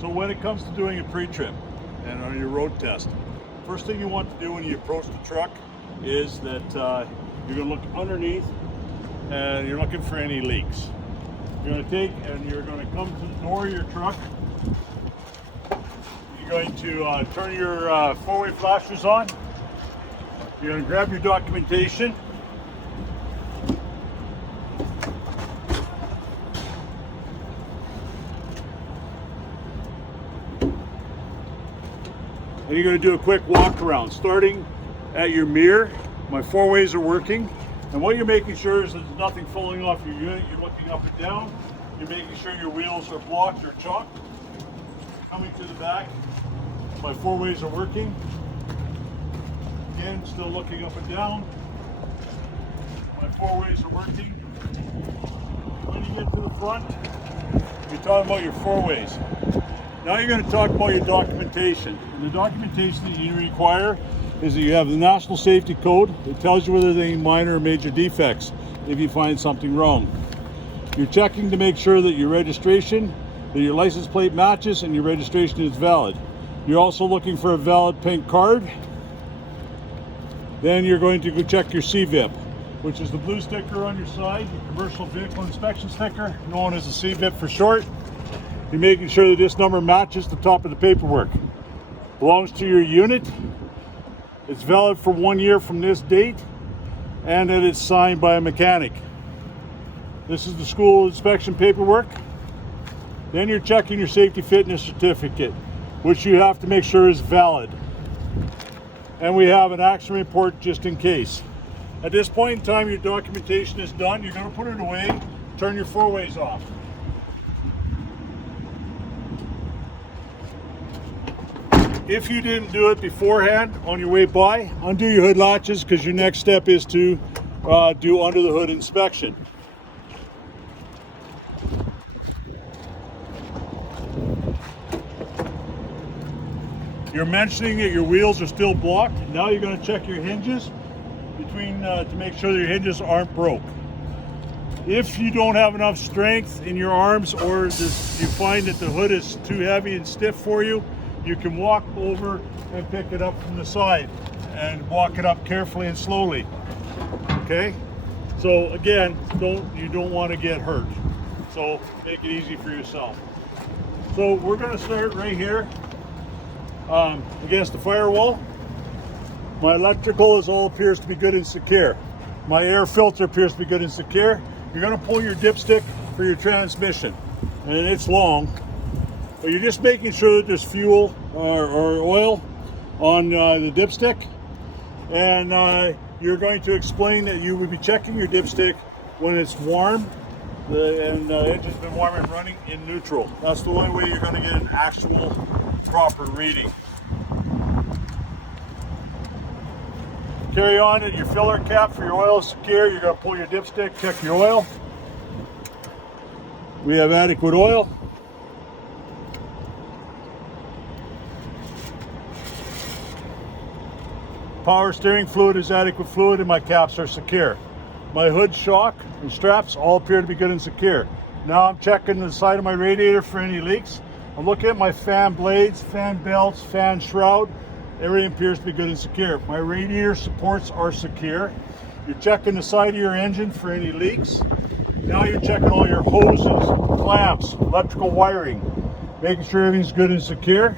So when it comes to doing a pre-trip and on your road test, first thing you want to do when you approach the truck is that you're going to look underneath and you're looking for any leaks. You're going to take and you're going to come to the door of your truck. You're going to turn your four-way flashers on. You're going to grab your documentation. And you're going to do a quick walk around, starting at your mirror. My four ways are working. And what you're making sure is there's nothing falling off your unit. You're looking up and down. You're making sure your wheels are blocked or chocked. Coming to the back, my four ways are working. Again, still looking up and down. My four ways are working. When you get to the front, you're talking about your four ways. Now you're going to talk about your documentation. And the documentation that you require is that you have the National Safety Code that tells you whether there are any minor or major defects if you find something wrong. You're checking to make sure that your registration, that your license plate matches and your registration is valid. You're also looking for a valid pink card. Then you're going to go check your CVIP, which is the blue sticker on your side, your commercial vehicle inspection sticker, known as the CVIP for short. You're making sure that this number matches the top of the paperwork. Belongs to your unit. It's valid for 1 year from this date, and that it's signed by a mechanic. This is the school inspection paperwork. Then you're checking your safety fitness certificate, which you have to make sure is valid. And we have an action report just in case. At this point in time, your documentation is done. You're going to put it away, turn your four ways off. If you didn't do it beforehand on your way by, undo your hood latches, because your next step is to do under the hood inspection. You're mentioning that your wheels are still blocked. Now you're going to check your hinges to make sure that your hinges aren't broke. If you don't have enough strength in your arms, or you find that the hood is too heavy and stiff for you, you can walk over and pick it up from the side and walk it up carefully and slowly. Okay? So again, you don't want to get hurt. So make it easy for yourself. So we're going to start right here against the firewall. My electrical all appears to be good and secure. My air filter appears to be good and secure. You're going to pull your dipstick for your transmission, and it's long. But you're just making sure that there's fuel or oil on the dipstick, and you're going to explain that you would be checking your dipstick when it's warm and the engine's been warm and running in neutral. That's the only way you're going to get an actual proper reading. Carry on that your filler cap for your oil is secure. You're going to pull your dipstick, check your oil. We have adequate oil. Power steering fluid is adequate fluid, and my caps are secure. My hood, shock, and straps all appear to be good and secure. Now I'm checking the side of my radiator for any leaks. I'm looking at my fan blades, fan belts, fan shroud. Everything appears to be good and secure. My radiator supports are secure. You're checking the side of your engine for any leaks. Now you're checking all your hoses, clamps, electrical wiring, making sure everything's good and secure.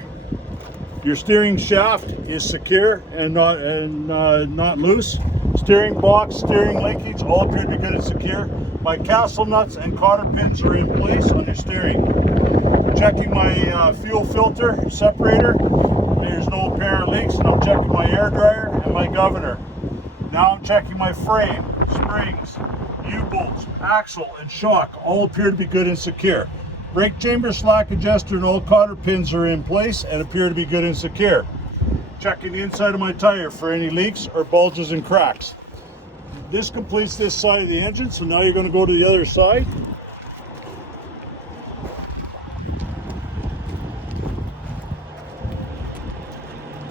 Your steering shaft is secure and not loose. Steering box, steering linkage, all appear to be good and secure. My castle nuts and cotter pins are in place on your steering. Checking my fuel filter separator. There's no apparent leaks, and I'm checking my air dryer and my governor. Now I'm checking my frame, springs, U-bolts, axle, and shock. All appear to be good and secure. Brake chamber, slack adjuster, and all cotter pins are in place and appear to be good and secure. Checking the inside of my tire for any leaks or bulges and cracks. This completes this side of the engine, so now you're going to go to the other side.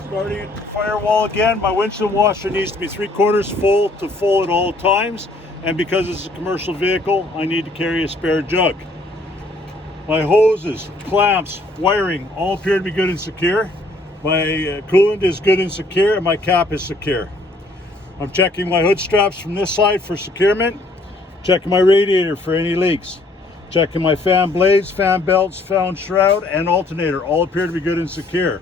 Starting at the firewall again, my windshield washer needs to be 3/4 full to full at all times, and because it's a commercial vehicle, I need to carry a spare jug. My hoses, clamps, wiring all appear to be good and secure. My coolant is good and secure, and my cap is secure. I'm checking my hood straps from this side for securement. Checking my radiator for any leaks. Checking my fan blades, fan belts, fan shroud, and alternator all appear to be good and secure.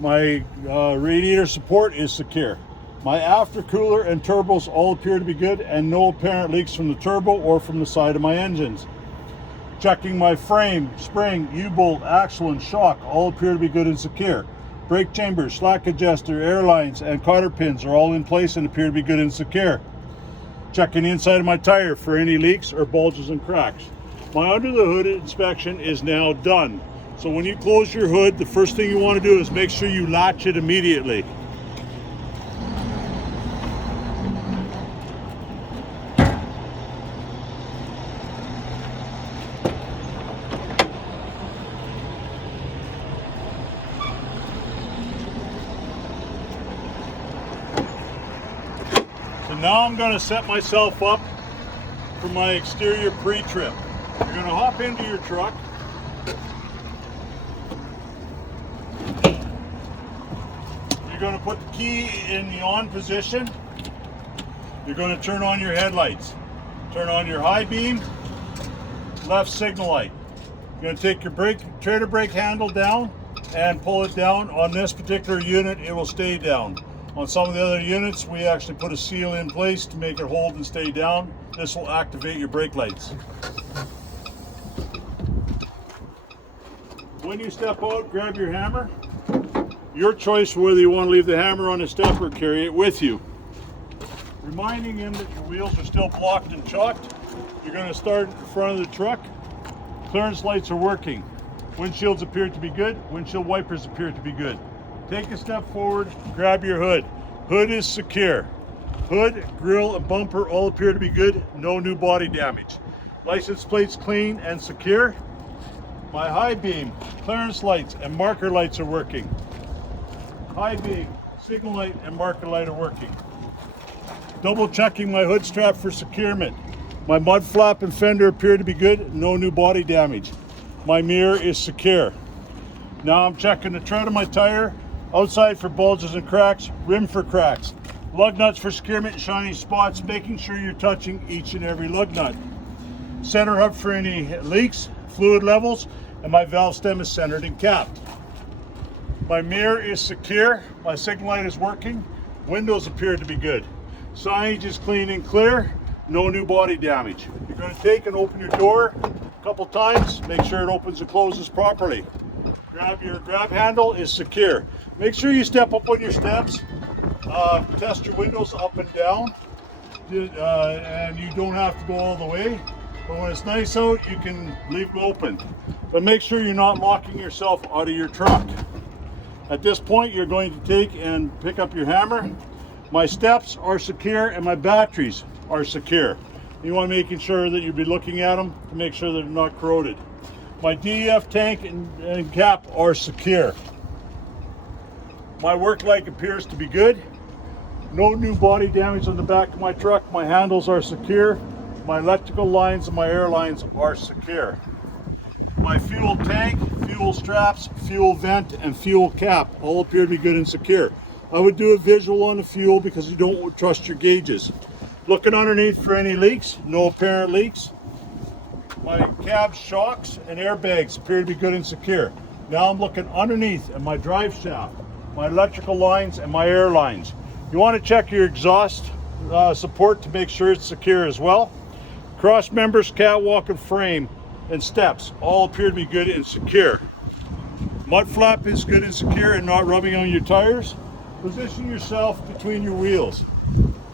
My radiator support is secure. My aftercooler and turbos all appear to be good, and no apparent leaks from the turbo or from the side of my engines. Checking my frame, spring, U-bolt, axle, and shock all appear to be good and secure. Brake chambers, slack adjuster, air lines, and cotter pins are all in place and appear to be good and secure. Checking the inside of my tire for any leaks or bulges and cracks. My under the hood inspection is now done. So when you close your hood, the first thing you want to do is make sure you latch it immediately. So now I'm going to set myself up for my exterior pre-trip. You're going to hop into your truck. You're going to put the key in the on position. You're going to turn on your headlights. Turn on your high beam, left signal light. You're going to take your trailer brake handle down and pull it down. On this particular unit, it will stay down. On some of the other units, we actually put a seal in place to make it hold and stay down. This will activate your brake lights. When you step out, grab your hammer. Your choice whether you want to leave the hammer on the step or carry it with you. Reminding him that your wheels are still blocked and chocked. You're going to start at the front of the truck. Clearance lights are working. Windshields appear to be good. Windshield wipers appear to be good. Take a step forward, grab your hood. Hood is secure. Hood, grille, and bumper all appear to be good. No new body damage. License plates clean and secure. My high beam, clearance lights, and marker lights are working. High beam, signal light, and marker light are working. Double checking my hood strap for securement. My mud flap and fender appear to be good. No new body damage. My mirror is secure. Now I'm checking the tread of my tire. Outside for bulges and cracks, rim for cracks, lug nuts for securement and shiny spots, making sure you're touching each and every lug nut. Center hub for any leaks, fluid levels, and my valve stem is centered and capped. My mirror is secure, my signal light is working, windows appear to be good. Signage is clean and clear, no new body damage. You're going to take and open your door a couple times, make sure it opens and closes properly. Your grab handle is secure. Make sure you step up on your steps, test your windows up and down, and you don't have to go all the way. But when it's nice out, you can leave them open. But make sure you're not locking yourself out of your truck. At this point, you're going to take and pick up your hammer. My steps are secure and my batteries are secure. You want to make sure that you'll be looking at them to make sure that they're not corroded. My DEF tank and cap are secure. My work light appears to be good. No new body damage on the back of my truck. My handles are secure. My electrical lines and my air lines are secure. My fuel tank, fuel straps, fuel vent, and fuel cap all appear to be good and secure. I would do a visual on the fuel because you don't trust your gauges. Looking underneath for any leaks, no apparent leaks. My cab shocks and airbags appear to be good and secure. Now I'm looking underneath at my drive shaft, my electrical lines, and my air lines. You want to check your exhaust support to make sure it's secure as well. Cross members, catwalk, and frame and steps all appear to be good and secure. Mud flap is good and secure and not rubbing on your tires. Position yourself between your wheels.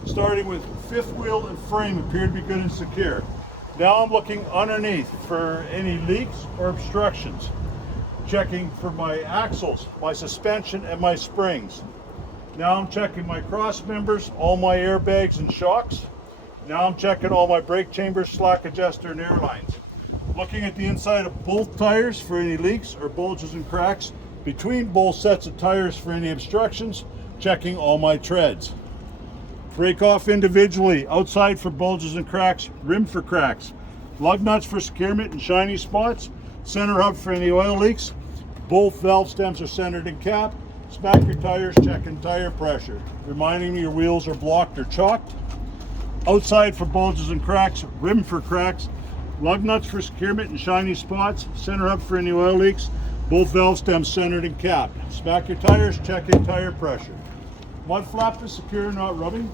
Starting with fifth wheel and frame appear to be good and secure. Now I'm looking underneath for any leaks or obstructions. Checking for my axles, my suspension, and my springs. Now I'm checking my cross members, all my airbags and shocks. Now I'm checking all my brake chambers, slack adjuster, and air lines. Looking at the inside of both tires for any leaks or bulges and cracks. Between both sets of tires for any obstructions. Checking all my treads. Break off individually, outside for bulges and cracks, rim for cracks, lug nuts for securement and shiny spots, Center hub for any oil leaks. Both valve stems are centered and capped. Smack your tires, checking tire pressure. Reminding you your wheels are blocked or chalked. Outside for bulges and cracks, rim for cracks, lug nuts for securement and shiny spots, center hub for any oil leaks, both valve stems centered and capped. Smack your tires, checking tire pressure. Mud flap is secure, not rubbing.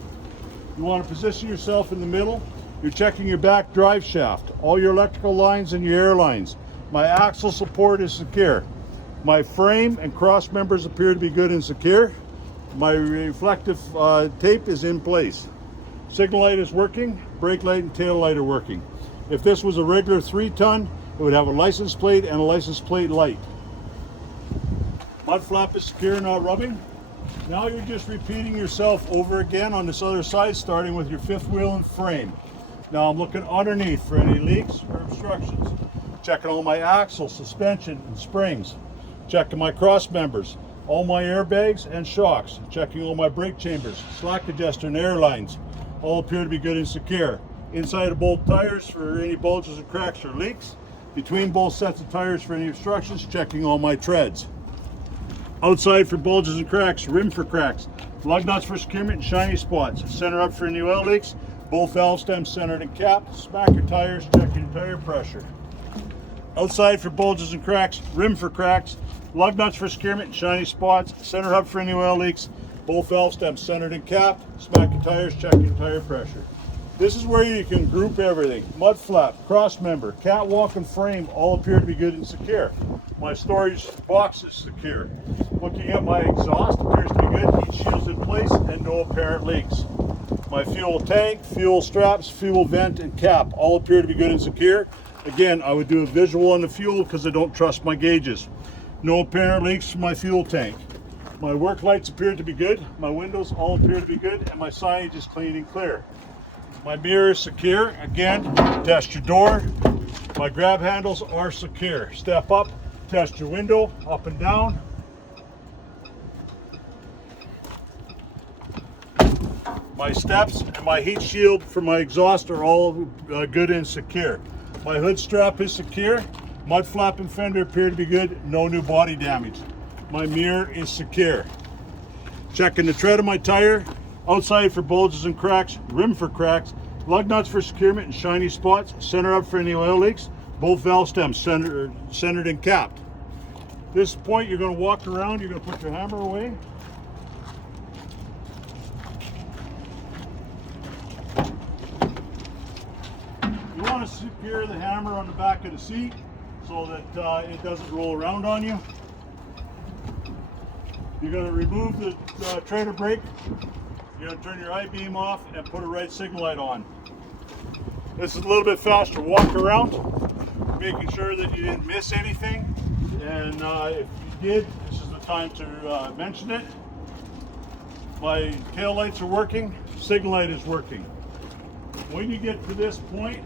You want to position yourself in the middle. You're checking your back drive shaft, all your electrical lines and your air lines. My axle support is secure. My frame and cross members appear to be good and secure. My reflective tape is in place. Signal light is working, brake light and tail light are working. If this was a regular 3-ton, it would have a license plate and a license plate light. Mud flap is secure, not rubbing. Now you're just repeating yourself over again on this other side, starting with your fifth wheel and frame. Now I'm looking underneath for any leaks or obstructions. Checking all my axle, suspension, and springs. Checking my cross members, all my airbags and shocks. Checking all my brake chambers, slack adjuster and air lines. All appear to be good and secure. Inside of both tires for any bulges and cracks or leaks. Between both sets of tires for any obstructions. Checking all my treads. Outside for bulges and cracks, rim for cracks, lug nuts for securement and shiny spots. Center up for any oil leaks. Both valve stems centered and capped. Smack your tires, checking tire pressure. Outside for bulges and cracks, rim for cracks, lug nuts for securement and shiny spots. Center hub for any oil leaks. Both valve stems centered and capped. Smack your tires, checking tire pressure. This is where you can group everything. Mud flap, cross member, catwalk and frame all appear to be good and secure. My storage box is secure. Looking at my exhaust, appears to be good. Heat shields in place and no apparent leaks. My fuel tank, fuel straps, fuel vent and cap all appear to be good and secure. Again, I would do a visual on the fuel because I don't trust my gauges. No apparent leaks from my fuel tank. My work lights appear to be good. My windows all appear to be good, and my signage is clean and clear. My mirror is secure. Again, test your door. My grab handles are secure. Step up, test your window, up and down. My steps and my heat shield for my exhaust are all good and secure. My hood strap is secure. Mud flap and fender appear to be good. No new body damage. My mirror is secure. Checking the tread of my tire. Outside for bulges and cracks, rim for cracks, lug nuts for securement and shiny spots, center up for any oil leaks, both valve stems centered and capped. This point you're going to walk around, you're going to put your hammer away. You want to secure the hammer on the back of the seat so that it doesn't roll around on you. You're going to remove the trailer brake. You're going to turn your I-beam off and put a right signal light on. This is a little bit faster. Walk around, making sure that you didn't miss anything. And if you did, this is the time to mention it. My tail lights are working. Signal light is working. When you get to this point,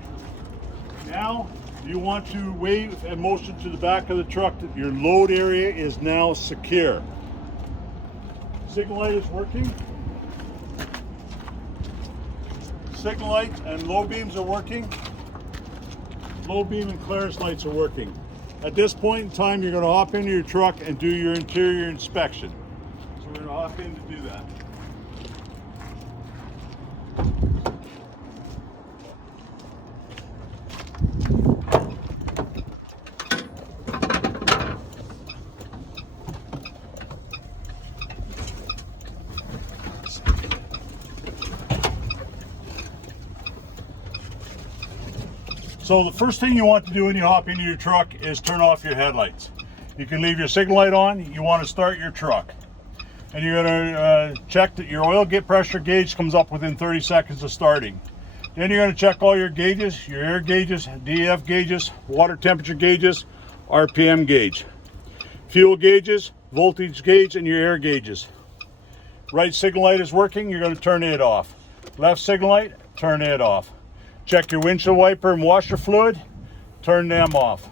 now you want to wave and motion to the back of the truck that your load area is now secure. Signal light is working. Signal light and low beams are working. Low beam and clearance lights are working. At this point in time, you're going to hop into your truck and do your interior inspection. So we're going to hop in to do that. So the first thing you want to do when you hop into your truck is turn off your headlights. You can leave your signal light on. You want to start your truck. And you're going to check that your oil pressure gauge comes up within 30 seconds of starting. Then you're going to check all your gauges, your air gauges, DEF gauges, water temperature gauges, RPM gauge, fuel gauges, voltage gauge, and your air gauges. Right signal light is working, you're going to turn it off. Left signal light, turn it off. Check your windshield wiper and washer fluid, turn them off.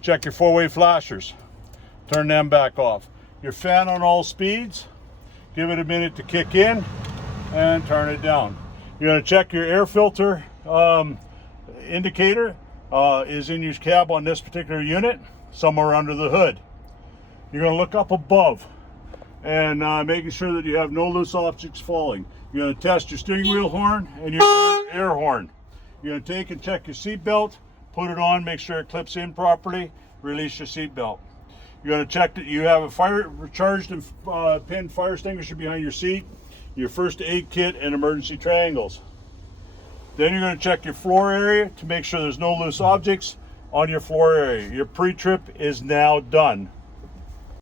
Check your four-way flashers, turn them back off. Your fan on all speeds, give it a minute to kick in and turn it down. You're going to check your air filter indicator is in your cab on this particular unit, somewhere under the hood. You're going to look up above and making sure that you have no loose objects falling. You're going to test your steering wheel horn and your air horn. You're going to take and check your seat belt, put it on, make sure it clips in properly, release your seat belt. You're going to check that you have a charged and pinned fire extinguisher behind your seat, your first aid kit, and emergency triangles. Then you're going to check your floor area to make sure there's no loose objects on your floor area. Your pre-trip is now done.